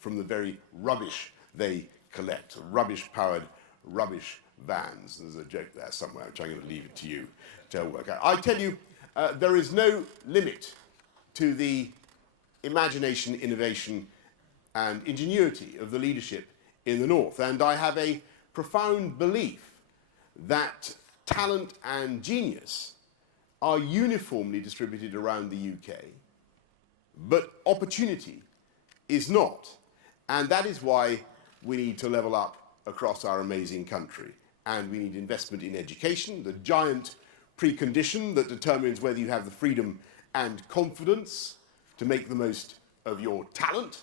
from the very rubbish they collect, rubbish-powered rubbish vans. There's a joke there somewhere, which I'm going to leave it to you to work out. I tell you, there is no limit to the imagination, innovation, and ingenuity of the leadership in the North. And I have a profound belief that talent and genius are uniformly distributed around the UK, but opportunity is not. And that is why we need to level up across our amazing country. And we need investment in education, the giant precondition that determines whether you have the freedom and confidence to make the most of your talent.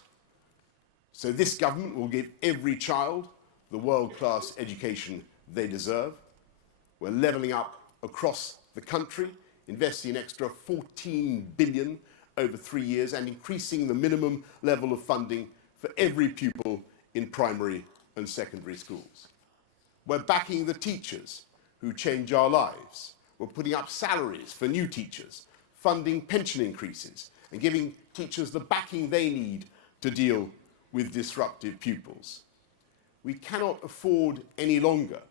So this government will give every child the world-class education they deserve. We're levelling up across the country, investing an extra 14 billion over 3 years and increasing the minimum level of funding for every pupil in primary and secondary schools. We're backing the teachers who change our lives. We're putting up salaries for new teachers, funding pension increases, and giving teachers the backing they need to deal with disruptive pupils. We cannot afford any longer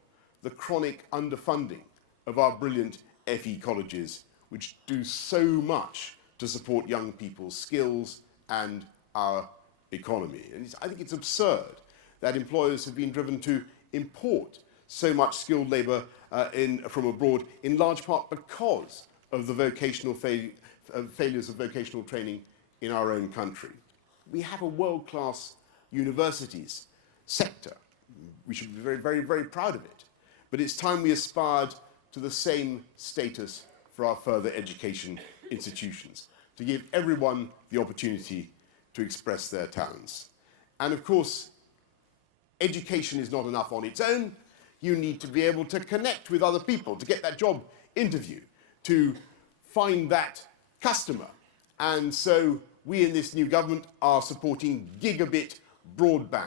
the chronic underfunding of our brilliant FE colleges, which do so much to support young people's skills and our economy. And I think it's absurd that employers have been driven to import so much skilled labour from abroad, in large part because of the vocational failures of vocational training in our own country. We have a world-class universities sector. We should be very, very, very proud of it. But it's time we aspired to the same status for our further education institutions, to give everyone the opportunity to express their talents. And of course, education is not enough on its own. You need to be able to connect with other people, to get that job interview, to find that customer. And so we in this new government are supporting gigabit broadband,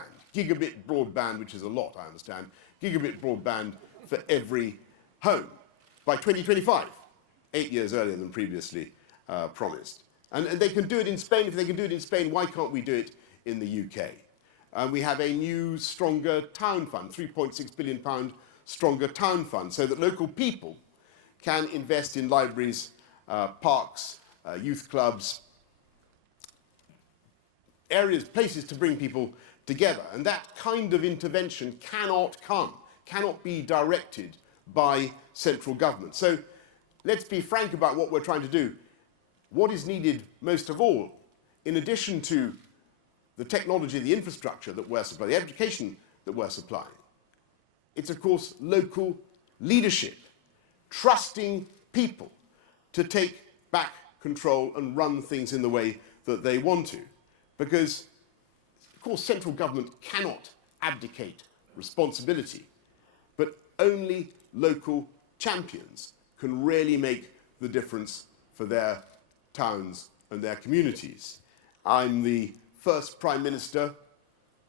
which is a lot, I understand, gigabit broadband for every home by 2025, 8 years earlier than previously promised. And they can do it in Spain. If they can do it in Spain, why can't we do it in the UK? We have a new, stronger town fund, £3.6 billion stronger town fund, so that local people can invest in libraries, parks, youth clubs, areas, places to bring people together. And that kind of intervention cannot be directed by central government. So let's be frank about what we're trying to do. What is needed most of all, in addition to the technology, the infrastructure that we're supplying, the education that we're supplying, it's of course local leadership, trusting people to take back control and run things in the way that they want to. Because, of course, central government cannot abdicate responsibility, but only local champions can really make the difference for their towns and their communities. I'm the first Prime Minister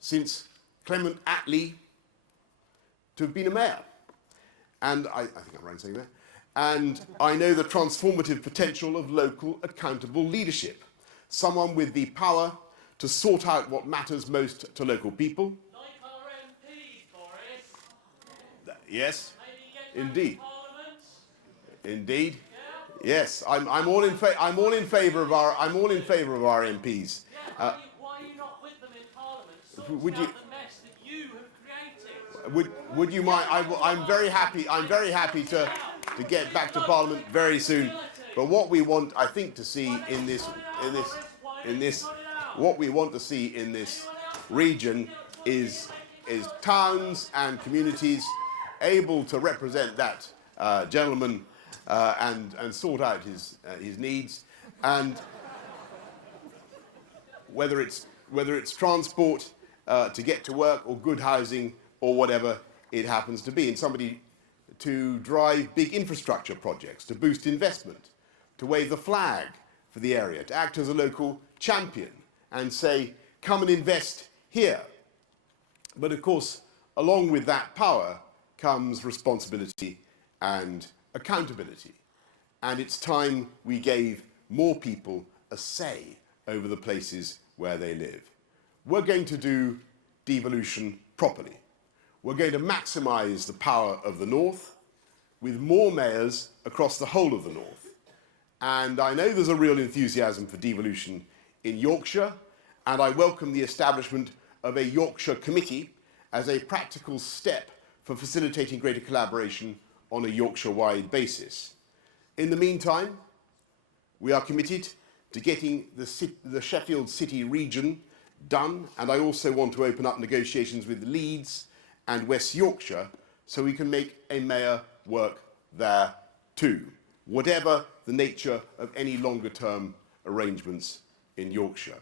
since Clement Attlee to have been a mayor. And I think I'm right in saying that. And I know the transformative potential of local accountable leadership. Someone with the power to sort out what matters most to local people. Like our MPs, Boris. Yes, Maybe indeed. Indeed. Yeah? Yes, I'm all in favour of our MPs. Yeah, why are you not with them in Parliament? Would you? The mess that you have created. Would you mind? I'm very happy to get back to Parliament very soon. But what we want, I think, to see in this what we want to see in this region is towns and communities able to represent that gentleman and sort out his needs, and whether it's transport to get to work or good housing or whatever it happens to be, and somebody to drive big infrastructure projects, to boost investment, to wave the flag for the area, to act as a local champion and say, come and invest here. But of course, along with that power comes responsibility and accountability. And it's time we gave more people a say over the places where they live. we're going to do devolution properly. We're going to maximise the power of the North with more mayors across the whole of the North. And I know there's a real enthusiasm for devolution in Yorkshire, and I welcome the establishment of a Yorkshire committee as a practical step for facilitating greater collaboration on a Yorkshire-wide basis. In the meantime, we are committed to getting the Sheffield City region done, and I also want to open up negotiations with Leeds and West Yorkshire so we can make a mayor work there too, whatever the nature of any longer-term arrangements in Yorkshire.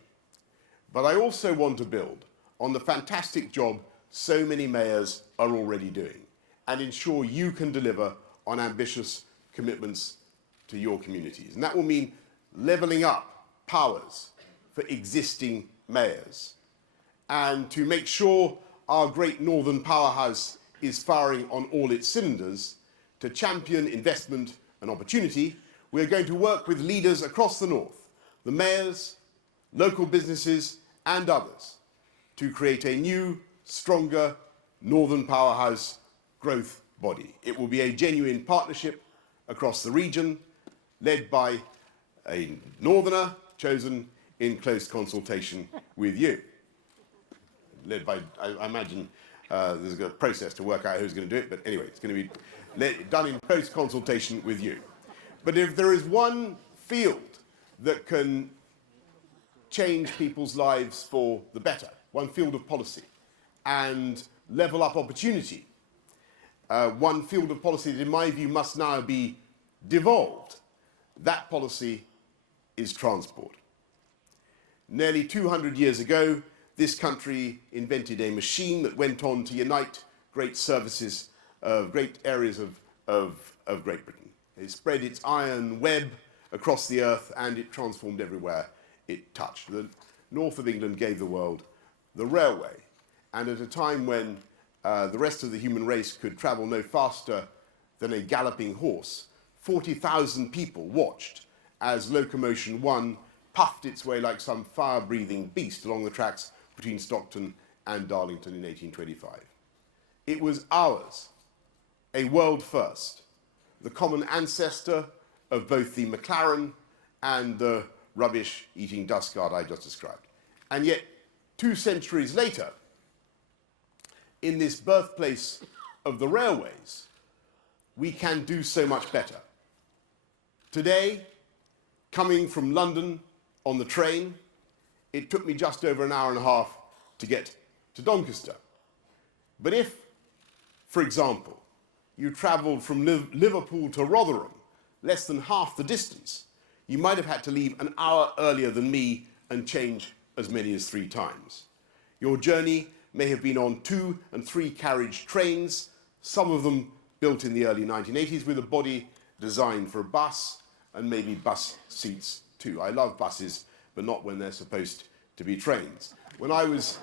But I also want to build on the fantastic job so many mayors are already doing and ensure you can deliver on ambitious commitments to your communities. And that will mean levelling up powers for existing mayors. And to make sure our great northern powerhouse is firing on all its cylinders, to champion investment and opportunity, we're going to work with leaders across the north, the mayors, local businesses and others, to create a new, stronger northern powerhouse growth body. It will be a genuine partnership across the region, led by a northerner chosen in close consultation with you. Led by, I imagine there's a process to work out who's going to do it, but anyway, it's going to be done in close consultation with you. But if there is one field that can change people's lives for the better, one field of policy, and level up opportunity, one field of policy that in my view must now be devolved, that policy is transport. Nearly 200 years ago, this country invented a machine that went on to unite great services, great areas of Great Britain. It spread its iron web across the earth and it transformed everywhere it touched. The north of England gave the world the railway, and at a time when the rest of the human race could travel no faster than a galloping horse, 40,000 people watched as Locomotion 1 puffed its way like some fire-breathing beast along the tracks between Stockton and Darlington in 1825. It was ours, a world first, the common ancestor of both the McLaren and the rubbish-eating dustcart I just described. And yet, 2 centuries later, in this birthplace of the railways, we can do so much better. Today, coming from London on the train, it took me just over an hour and a half to get to Doncaster. But if, for example, you travelled from Liverpool to Rotherham, less than half the distance, you might have had to leave an hour earlier than me and change as many as 3 times. Your journey may have been on 2- and 3-carriage trains, some of them built in the early 1980s with a body designed for a bus and maybe bus seats too. I love buses, but not when they're supposed to be trains. When I was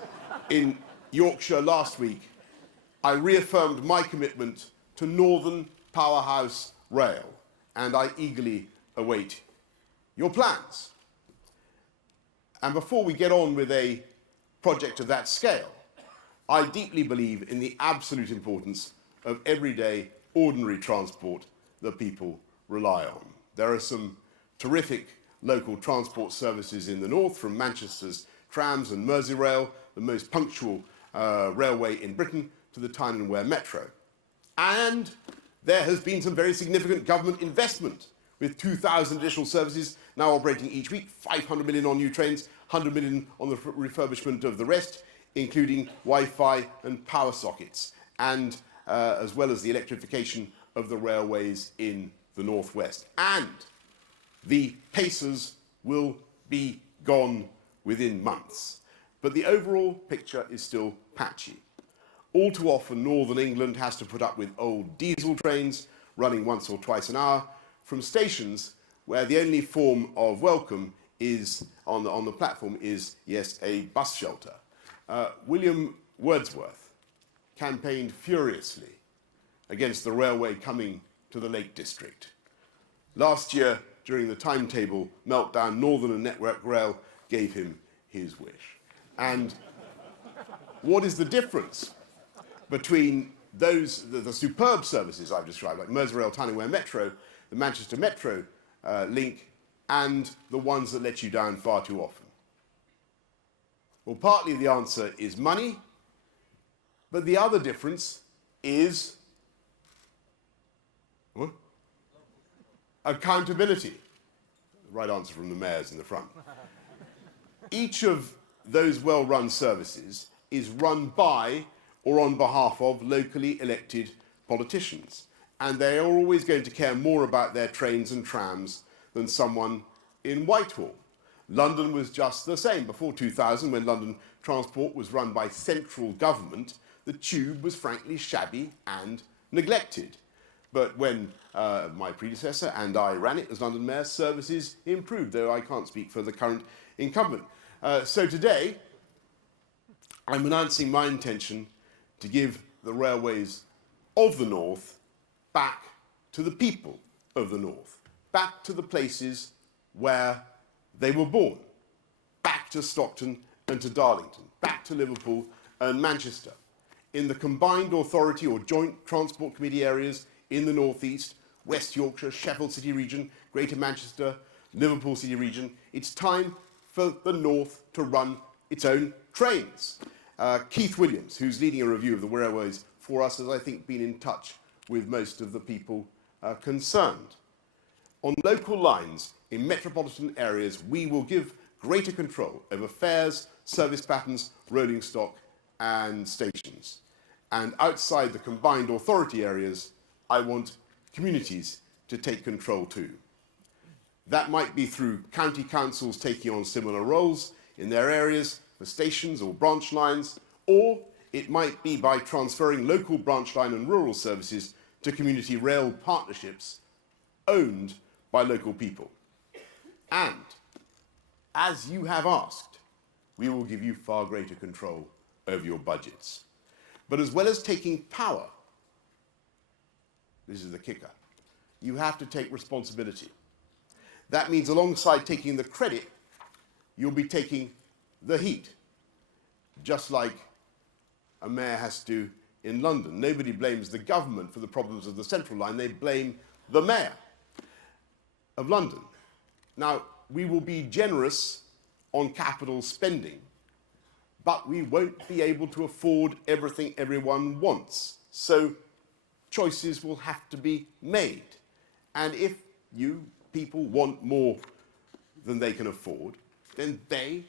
in Yorkshire last week, I reaffirmed my commitment to Northern Powerhouse Rail, and I eagerly await your plans. And before we get on with a project of that scale, I deeply believe in the absolute importance of everyday, ordinary transport that people rely on. There are some terrific local transport services in the north, from Manchester's trams and Merseyrail, the most punctual railway in Britain, to the Tyne and Wear Metro. And there has been some very significant government investment, with 2,000 additional services now operating each week, 500 million on new trains, 100 million on the refurbishment of the rest, including Wi-Fi and power sockets, and as well as the electrification of the railways in the northwest. And the pacers will be gone within months. But the overall picture is still patchy. All too often, Northern England has to put up with old diesel trains running once or twice an hour from stations where the only form of welcome is on the platform is, yes, a bus shelter. William Wordsworth campaigned furiously against the railway coming to the Lake District. Last year, during the timetable meltdown, Northern and Network Rail gave him his wish. And what is the difference between those, the superb services I've described, like Merseyrail Tyne-and-Wear Metro, the Manchester Metro link, and the ones that let you down far too often? Well, partly the answer is money, but the other difference is what? Accountability. The right answer from the mayors in the front. Each of those well-run services is run by or on behalf of locally elected politicians, and they are always going to care more about their trains and trams than someone in Whitehall. London was just the same. Before 2000, when London Transport was run by central government, the tube was frankly shabby and neglected. But when my predecessor and I ran it as London Mayor, services improved, though I can't speak for the current incumbent. So today, I'm announcing my intention to give the railways of the North back to the people of the North, back to the places where they were born, back to Stockton and to Darlington, back to Liverpool and Manchester. In the combined authority or joint transport committee areas in the North East, West Yorkshire, Sheffield City region, Greater Manchester, Liverpool City region, it's time for the North to run its own trains. Keith Williams, who's leading a review of the railways for us, has, I think, been in touch with most of the people concerned. On local lines in metropolitan areas, we will give greater control over fares, service patterns, rolling stock and stations. And outside the combined authority areas, I want communities to take control too. That might be through county councils taking on similar roles in their areas for stations or branch lines, or it might be by transferring local branch line and rural services to community rail partnerships owned by local people. And, as you have asked, we will give you far greater control over your budgets. But as well as taking power, this is the kicker, you have to take responsibility. That means alongside taking the credit, you'll be taking the heat, just like a mayor has to in London. Nobody blames the government for the problems of the Central Line, they blame the mayor of London. Now, we will be generous on capital spending, but we won't be able to afford everything everyone wants. So choices will have to be made. And if you people want more than they can afford, then they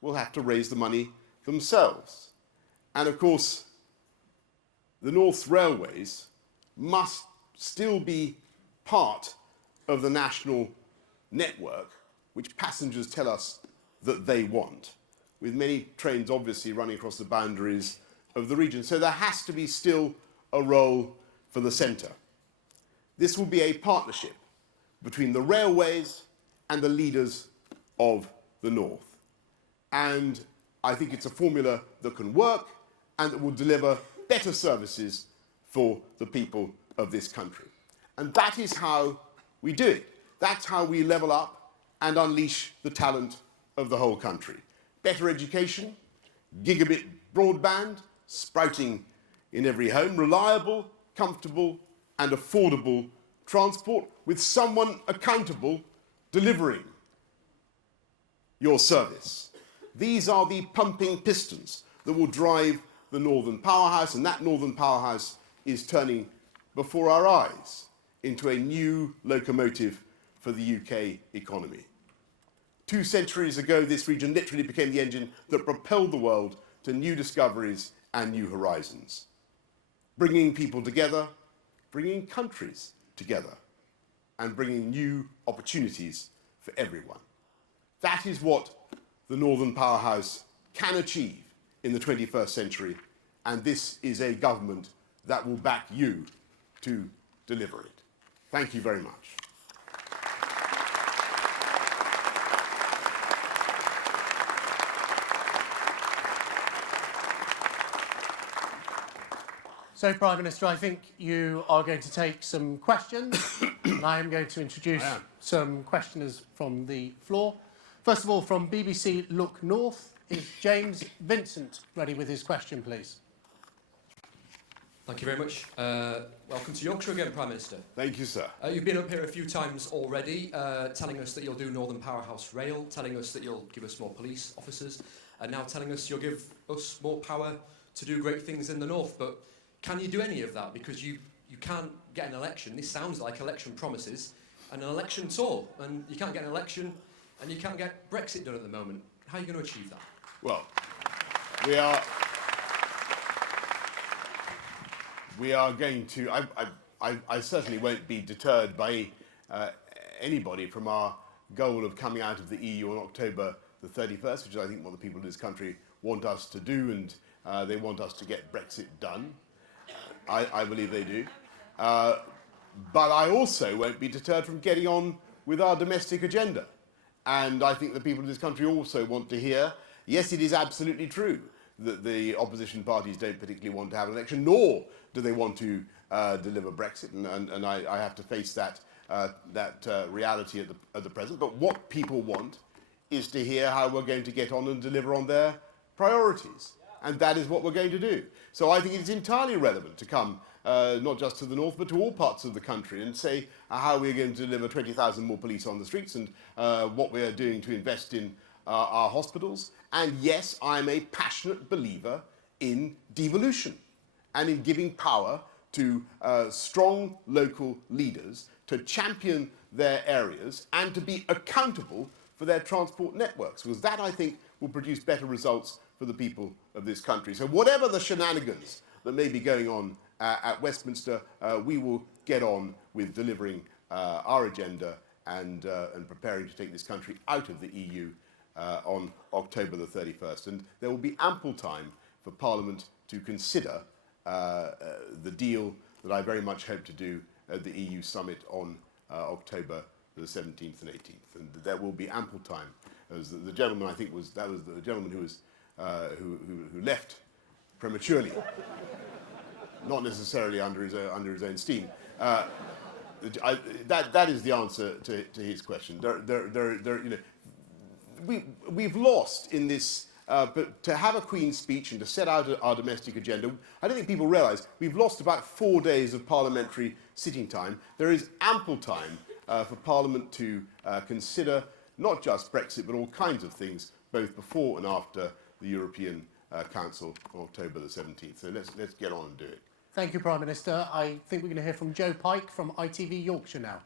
will have to raise the money themselves. And of course, the North's railways must still be part of the national network, which passengers tell us that they want, with many trains obviously running across the boundaries of the region. So there has to be still a role for the centre. This will be a partnership between the railways and the leaders of the North. And I think it's a formula that can work and that will deliver better services for the people of this country. And that is how we do it. That's how we level up and unleash the talent of the whole country. Better education, gigabit broadband, sprouting in every home, reliable, comfortable and affordable transport with someone accountable delivering your service. These are the pumping pistons that will drive the Northern Powerhouse, and that Northern Powerhouse is turning before our eyes into a new locomotive for the UK economy. 2 centuries ago, this region literally became the engine that propelled the world to new discoveries and new horizons, bringing people together, bringing countries together, and bringing new opportunities for everyone. That is what the Northern Powerhouse can achieve in the 21st century, and this is a government that will back you to deliver it. Thank you very much. So, Prime Minister, I think you are going to take some questions, and I am going to introduce some questioners from the floor. First of all, from BBC Look North Is James Vincent ready with his question, please? Thank you very much. Welcome to Yorkshire again, Prime Minister. Thank you, sir. You've been up here a few times already, telling us that you'll do Northern Powerhouse Rail, telling us that you'll give us more police officers, and now telling us you'll give us more power to do great things in the north. But can you do any of that? Because you can't get an election. This sounds like election promises and an election tour, and you can't get an election and you can't get Brexit done at the moment. How are you going to achieve that? Well, we are going to. I certainly won't be deterred by anybody from our goal of coming out of the EU on October the 31st, which is, I think, what the people of this country want us to do, and they want us to get Brexit done. I believe they do. But I also won't be deterred from getting on with our domestic agenda. And I think the people of this country also want to hear, yes, it is absolutely true that the opposition parties don't particularly want to have an election, nor do they want to deliver Brexit, and I have to face that reality at the present. But what people want is to hear how we're going to get on and deliver on their priorities, and that is what we're going to do. So I think it's entirely relevant to come not just to the north, but to all parts of the country and say how we're going to deliver 20,000 more police on the streets and what we are doing to invest in our hospitals. And yes, I'm a passionate believer in devolution and in giving power to strong local leaders to champion their areas and to be accountable for their transport networks, because that, I think, will produce better results for the people of this country. So whatever the shenanigans that may be going on at Westminster, we will get on with delivering our agenda and preparing to take this country out of the EU on October the 31st. And there will be ample time for Parliament to consider the deal that I very much hope to do at the EU summit on October the 17th and 18th. And there will be ample time. As the gentleman, I think, was the gentleman who was who left prematurely, not necessarily under his own steam. That is the answer to his question. We've lost in this. But to have a Queen's speech and to set out our domestic agenda, I don't think people realise we've lost about 4 days of parliamentary sitting time. There is ample time for Parliament to consider not just Brexit, but all kinds of things, both before and after the European Council on October the 17th. So let's get on and do it. Thank you, Prime Minister. I think we're going to hear from Joe Pike from ITV Yorkshire now.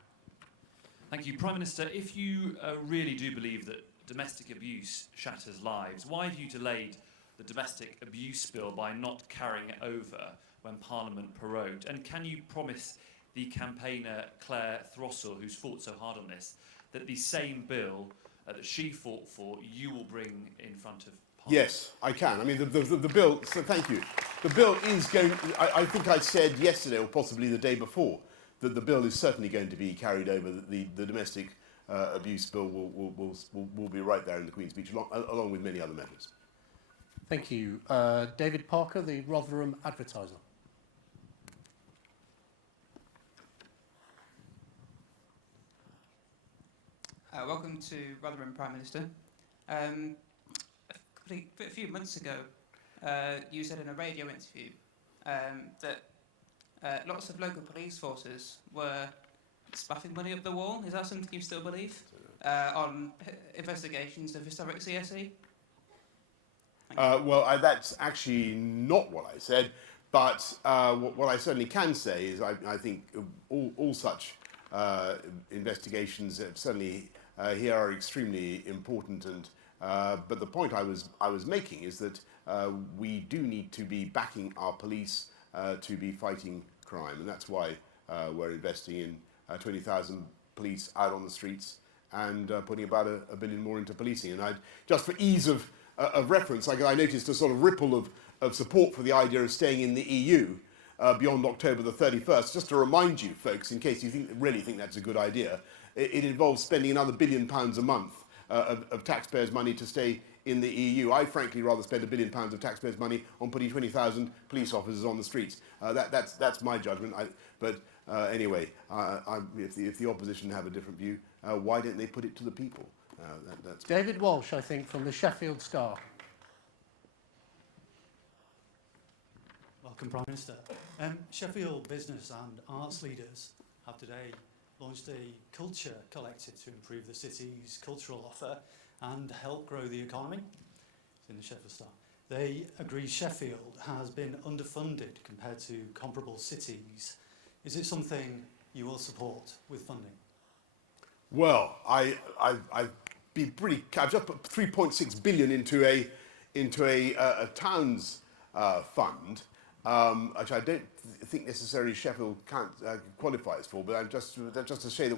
Thank you. Prime Minister, if you really do believe that domestic abuse shatters lives, why have you delayed the domestic abuse bill by not carrying it over when Parliament prorogued? And can you promise the campaigner Claire Throssell, who's fought so hard on this, that the same bill that she fought for, you will bring in front of Parliament? Yes, I can. I mean, the bill, so thank you. The bill is going, I think I said yesterday, or possibly the day before, that the bill is certainly going to be carried over. The domestic abuse bill will be right there in the Queen's speech, along with many other measures. Thank you. David Parker, the Rotherham Advertiser. Welcome to Rotherham, Prime Minister. A few months ago, you said in a radio interview that lots of local police forces were spaffing money up the wall. Is that something you still believe on investigations of historic CSE? Well, that's actually not what I said, but what I certainly can say is I think all such investigations certainly here are extremely important. And but the point I was making is that we do need to be backing our police to be fighting crime, and that's why we're investing in 20,000 police out on the streets and putting about a billion more into policing. And just for ease of reference, I noticed a sort of ripple of support for the idea of staying in the EU beyond October the 31st. Just to remind you, folks, in case you really think that's a good idea, it involves spending another £1 billion a month of taxpayers' money to stay in the EU. I frankly rather spend £1 billion of taxpayers' money on putting 20,000 police officers on the streets. That's my judgment. Anyway, if the opposition have a different view, why don't they put it to the people? That's David Walsh, I think, from the Sheffield Star. Welcome, Prime Minister. Sheffield business and arts leaders have today launched a culture collective to improve the city's cultural offer and help grow the economy. It's in the Sheffield Star. They agree Sheffield has been underfunded compared to comparable cities. Is it something you will support with funding? Well, I've just put 3.6 billion into a towns fund, which I don't think necessarily Sheffield qualifies for. But I'm just to say that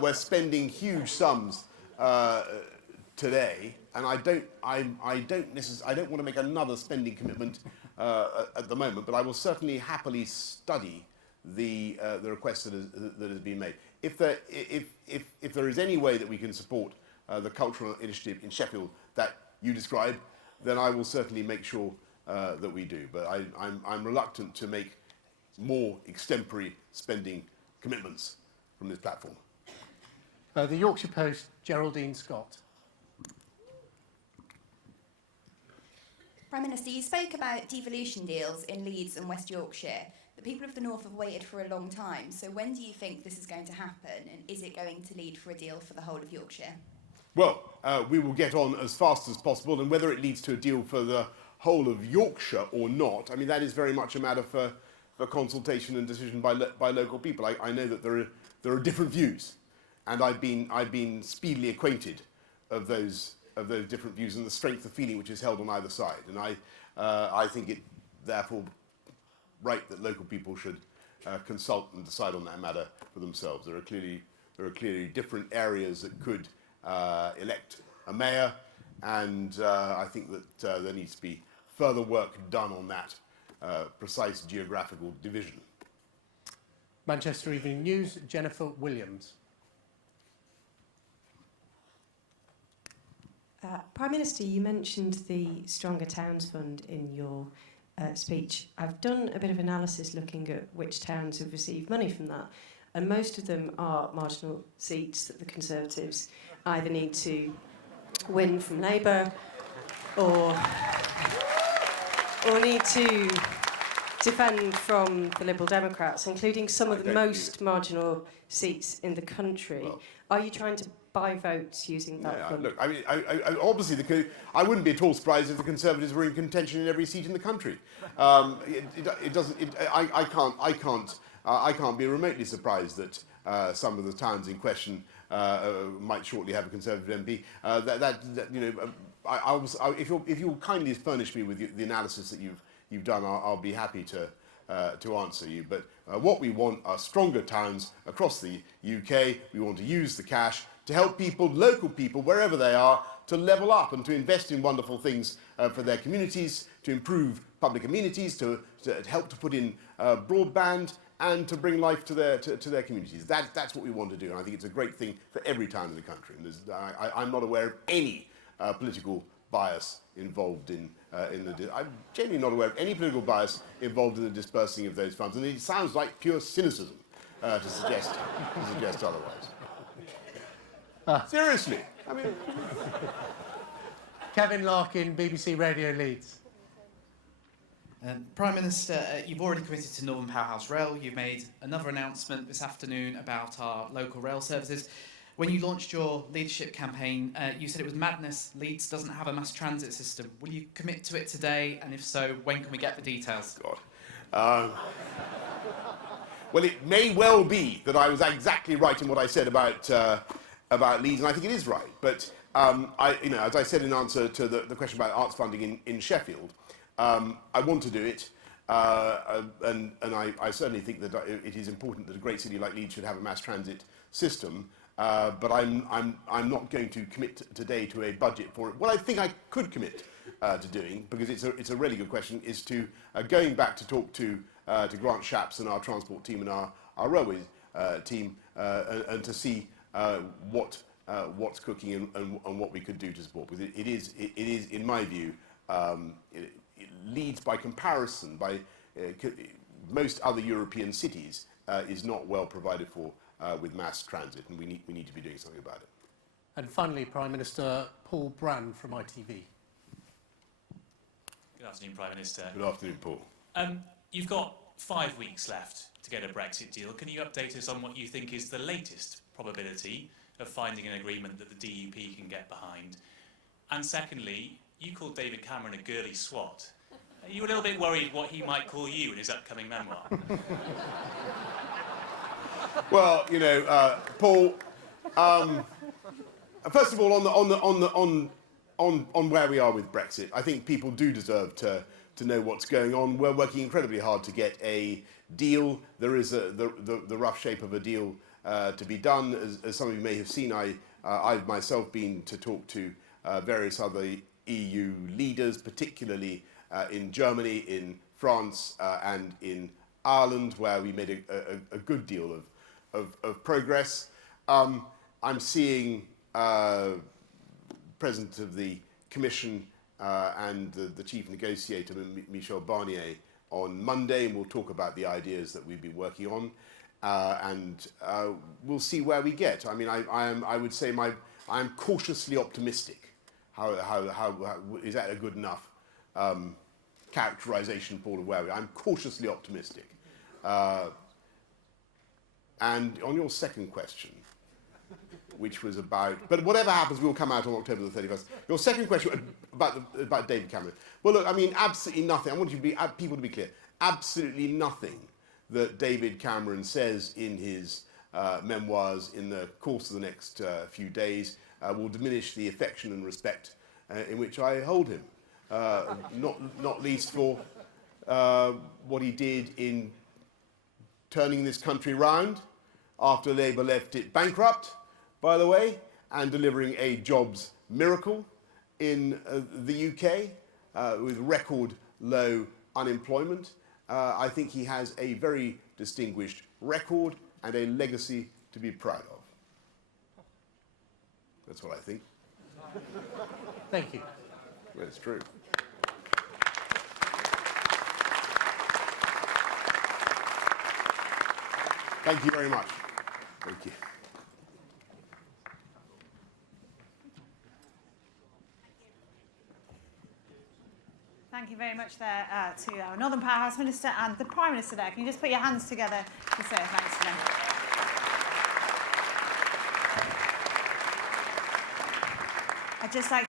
we're spending huge sums today, and I don't want to make another spending commitment at the moment. But I will certainly happily study the request that has been made. If there is any way that we can support the cultural initiative in Sheffield that you described, then I will certainly make sure that we do. But I'm reluctant to make more extempore spending commitments from this platform. The Yorkshire Post, Geraldine Scott. Prime Minister, you spoke about devolution deals in Leeds and West Yorkshire. The people of the North have waited for a long time, so when do you think this is going to happen, and is it going to lead for a deal for the whole of Yorkshire? Well, we will get on as fast as possible, and whether it leads to a deal for the whole of Yorkshire or not, I mean, that is very much a matter for consultation and decision by local people. I know that there are different views, and I've been speedily acquainted of those different views and the strength of feeling which is held on either side. And I think it therefore right that local people should consult and decide on that matter for themselves. There are clearly different areas that could elect a mayor, and I think that there needs to be further work done on that precise geographical division. Manchester Evening News, Jennifer Williams. Prime Minister, you mentioned the Stronger Towns Fund in your speech. I've done a bit of analysis looking at which towns have received money from that, and most of them are marginal seats that the Conservatives either need to win from Labour or need to defend from the Liberal Democrats, including some of the most marginal seats in the country. Well, are you trying to buy votes using that fund? Look, I mean, obviously, I wouldn't be at all surprised if the Conservatives were in contention in every seat in the country. It doesn't. I can't be remotely surprised that some of the towns in question might shortly have a Conservative MP. If you'll kindly furnish me with the analysis that you've done, I'll be happy to answer you. But what we want are stronger towns across the UK. We want to use the cash to help people, local people, wherever they are, to level up and to invest in wonderful things for their communities, to improve public amenities, to help to put in broadband, and to bring life to their communities. That's what we want to do, and I think it's a great thing for every town in the country. And I'm not aware of any political bias involved in I'm genuinely not aware of any political bias involved in the dispersing of those funds, and it sounds like pure cynicism to suggest otherwise. Seriously, I mean. Kevin Larkin, BBC Radio Leeds. Prime Minister, you've already committed to Northern Powerhouse Rail. You've made another announcement this afternoon about our local rail services. When you launched your leadership campaign, you said it was madness. Leeds doesn't have a mass transit system. Will you commit to it today? And if so, when can we get the details? God. Well, it may well be that I was exactly right in what I said about Leeds, and I think it is right. But as I said in answer to the question about arts funding in Sheffield, I want to do it, and I certainly think that it is important that a great city like Leeds should have a mass transit system. But I'm not going to commit today to a budget for it. What I think I could commit to doing, because it's a really good question, is to going back to talk to Grant Shapps and our transport team and our railway team, and to see what's cooking and what we could do to support. Because it is in my view, it Leeds by comparison by most other European cities is not well provided for with mass transit, and we need to be doing something about it. And finally, Prime Minister Paul Brand from ITV. Good afternoon, Prime Minister. Good afternoon, Paul. You've got 5 weeks left to get a Brexit deal. Can you update us on what you think is the latest probability of finding an agreement that the DUP can get behind? And secondly, you called David Cameron a girly swat. Are you a little bit worried what he might call you in his upcoming memoir? Well, you know, Paul. First of all, on where we are with Brexit, I think people do deserve to know what's going on. We're working incredibly hard to get a deal. There is the rough shape of a deal to be done. As some of you may have seen, I've myself been to talk to various other EU leaders, particularly in Germany, in France, and in Ireland, where we made a good deal of progress. I'm seeing President of the Commission and the Chief Negotiator, Michel Barnier, on Monday, and we'll talk about the ideas that we've been working on, and we'll see where we get. I mean, I would say I'm cautiously optimistic. How is that a good enough characterization, Paul, of where we are? I'm cautiously optimistic. And on your second question, which was about, but whatever happens, we'll come out on October the 31st. Your second question about David Cameron. Well, look, I mean, absolutely nothing. I want people to be clear. Absolutely nothing that David Cameron says in his memoirs in the course of the next few days will diminish the affection and respect in which I hold him. Not least for what he did in turning this country round after Labour left it bankrupt, by the way, and delivering a jobs miracle in the UK with record low unemployment. I think he has a very distinguished record and a legacy to be proud of. That's what I think. Thank you. Well, it's true. Thank you very much. Thank you. Thank you very much there to our Northern Powerhouse Minister and the Prime Minister there. Can you just put your hands together to say thanks to them? I'd just like